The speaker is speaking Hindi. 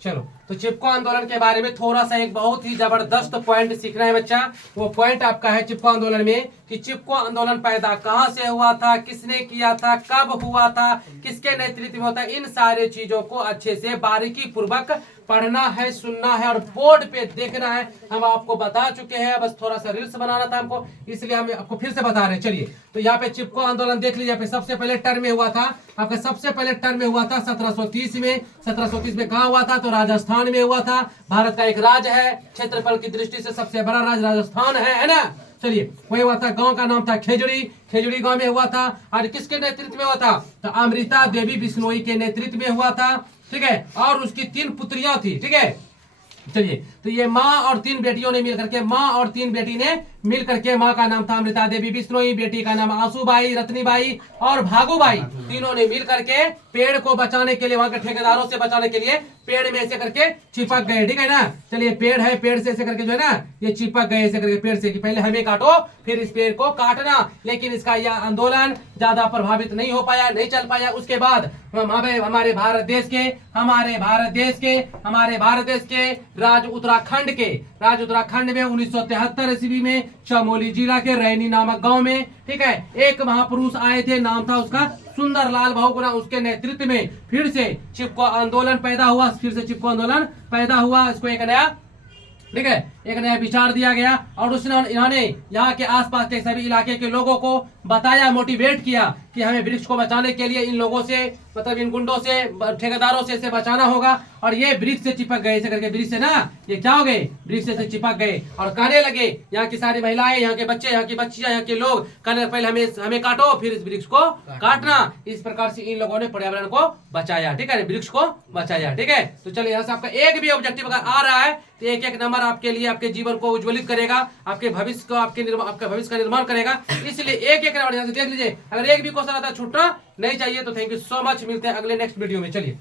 चलो, तो चिपको आंदोलन के बारे में थोड़ा सा एक बहुत ही जबरदस्त पॉइंट सीखना है बच्चा। वो पॉइंट आपका है चिपको आंदोलन में कि चिपको आंदोलन पैदा कहाँ से हुआ था, किसने किया था, कब हुआ था, किसके नेतृत्व में होता है, इन सारे चीजों को अच्छे से बारीकी पूर्वक पढ़ना है, सुनना है और बोर्ड पे देखना है। हम आपको बता चुके हैं, बस थोड़ा सा रील्स बनाना था हमको, इसलिए हम आपको फिर से बता रहे हैं। चलिए, तो यहाँ पे चिपको आंदोलन देख लीजिए। यहाँ पे सबसे पहले टर्म में हुआ था आपका, सबसे पहले टर्म में हुआ था 1730 में। 1730 में कहाँ हुआ था? तो राजस्थान में हुआ था। भारत का एक राज्य है, क्षेत्रफल की दृष्टि से सबसे बड़ा राज्य राजस्थान है ना। चलिए, वही हुआ था। गांव का नाम था खेजड़ी, खेजड़ी गांव में हुआ था। और किसके नेतृत्व में हुआ था? तो अमृता देवी बिश्नोई के नेतृत्व में हुआ था, ठीक है। और उसकी 3 पुत्रियां थी, ठीक है। चलिए, तो ये माँ और 3 बेटियों ने मिलकर के, माँ और 3 बेटी ने मिल करके, माँ का नाम था अमृता देवी बिश्नोई, बेटी का नाम आंसूबाई, रत्नीबाई और भागुबाई, तीनों ने मिल करके पेड़ को बचाने के लिए, वहां के ठेकेदारों से बचाने के लिए पेड़ में ऐसे करके चिपक गए, ठीक है ना। चलिए, पेड़ है, पेड़ से ऐसे करके जो है ना ये चिपक गए ऐसे करके पेड़ से, कि पहले हमें काटो फिर इस पेड़ को काटना। लेकिन इसका यह आंदोलन ज्यादा प्रभावित नहीं हो पाया, नहीं चल पाया। उसके बाद हमारे भारत देश के राज्य उत्तराखंड में 1973 ईस्वी में चमोली जिला के रैनी नामक गांव में, ठीक है, एक महापुरुष आए थे, नाम था उसका सुंदरलाल बहुगुणा। उसके नेतृत्व में फिर से चिपको आंदोलन पैदा हुआ, इसको एक नया, ठीक है, एक नया विचार दिया गया। और उसने इन्होंने यहाँ के आसपास के सभी इलाके के लोगों को बताया, मोटिवेट किया कि हमें वृक्ष को बचाने के लिए इन लोगों से, मतलब इन गुंडों से, ठेकेदारों से इसे बचाना होगा। और ये वृक्ष से चिपक गए ऐसे करके, वृक्ष से ना ये क्या हो गए, वृक्ष से चिपक गए और कहने लगे, यहाँ की सारी महिलाएं, यहाँ के बच्चे, यहाँ की बच्चियां, यहाँ के लोग कहने, पहले हमें काटो फिर इस वृक्ष को काटना। इस प्रकार से इन लोगों ने पर्यावरण को बचाया, ठीक है, वृक्ष को बचाया, ठीक है। तो चलिए, यहाँ से आपका एक भी ऑब्जेक्टिव अगर आ रहा है तो एक एक नंबर आपके लिए, आपके जीवन को उज्ज्वलित करेगा, आपके भविष्य को, आपका भविष्य का निर्माण करेगा। इसलिए एक एक नंबर यहाँ से देख लीजिए। अगर एक भी क्वेश्चन आता है, छूटना नहीं चाहिए। तो थैंक यू सो मच, मिलते हैं अगले नेक्स्ट वीडियो में। चलिए।